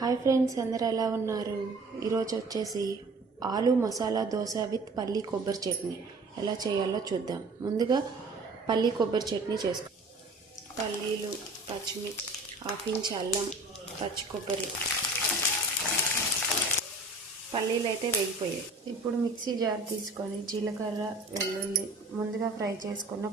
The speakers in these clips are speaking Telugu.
హాయ్ ఫ్రెండ్స్, అందరు ఎలా ఉన్నారు? ఈరోజు వచ్చేసి ఆలు మసాలా దోశ విత్ పల్లి కొబ్బరి చట్నీ ఎలా చేయాలో చూద్దాం. ముందుగా పల్లి కొబ్బరి చట్నీ చేసుకో. పల్లీలు, పచ్చిమిర్చి, హాఫ్ ఇంచ్ అల్లం, పచ్చి కొబ్బరి, పల్లీలు అయితే వేగిపోయాయి. ఇప్పుడు మిక్సీ జార్ తీసుకొని జీలకర్ర, వెల్లుల్లి, ముందుగా ఫ్రై చేసుకున్న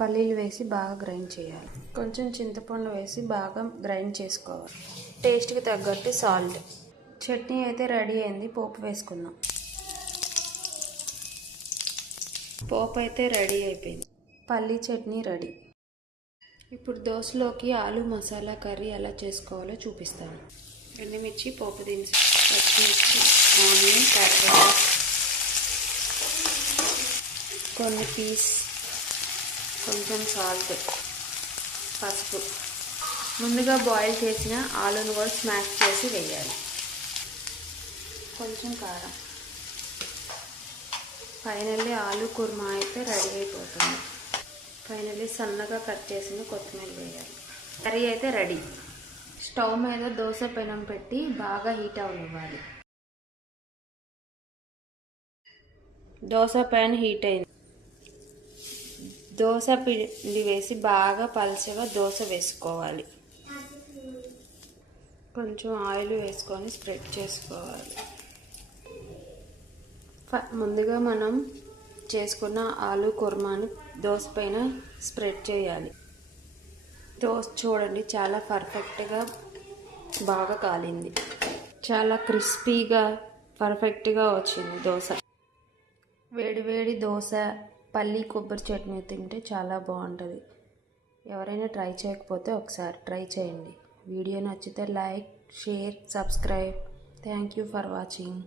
పల్లీలు వేసి బాగా గ్రైండ్ చేయాలి. కొంచెం చింతపండు వేసి బాగా గ్రైండ్ చేసుకోవాలి. టేస్ట్కి తగ్గట్టు సాల్ట్. చట్నీ అయితే రెడీ అయింది. పోపు వేసుకుందాం. పోపు అయితే రెడీ అయిపోయింది. పల్లీ చట్నీ రెడీ. ఇప్పుడు దోశలోకి ఆలు మసాలా కర్రీ ఎలా చేసుకోవాలో చూపిస్తాను. ఎండుమిర్చి, పోపు దినుసు, పచ్చిమిర్చి, ఆనియన్, కరివేపాకు, కొన్ని పీస్, కొంచెం సాల్ట్, పసుపు. ముందుగా బాయిల్ చేసిన ఆలును కూడా స్మాష్ చేసి వేయాలి. కొంచెం కారం. ఫైనల్లీ ఆలు కుర్మా అయితే రెడీ అయిపోతుంది. ఫైనల్లీ సన్నగా కట్ చేసిన కొత్తిమీర వేయాలి. కర్రీ అయితే రెడీ. స్టవ్ మీద దోశ పెనం పెట్టి బాగా హీట్ అవ్వాలి. దోశ ప్యాన్ హీట్ అయింది. దోశ పిండి వేసి బాగా పల్చగా దోశ వేసుకోవాలి. కొంచెం ఆయిల్ వేసుకొని స్ప్రెడ్ చేసుకోవాలి. ముందుగా మనం చేసుకున్న ఆలు కుర్మాని దోశ పైన స్ప్రెడ్ చేయాలి. దోశ చూడండి, చాలా పర్ఫెక్ట్గా బాగా కాలింది. చాలా క్రిస్పీగా పర్ఫెక్ట్గా వచ్చింది దోశ. వేడి దోశ పల్లి కొబ్బరి చట్నీ తింటే చాలా బాగుంటుంది. ఎవరైనా ట్రై చేయకపోతే ఒకసారి ట్రై చేయండి. వీడియో నచ్చితే like, share, subscribe. Thank you for watching.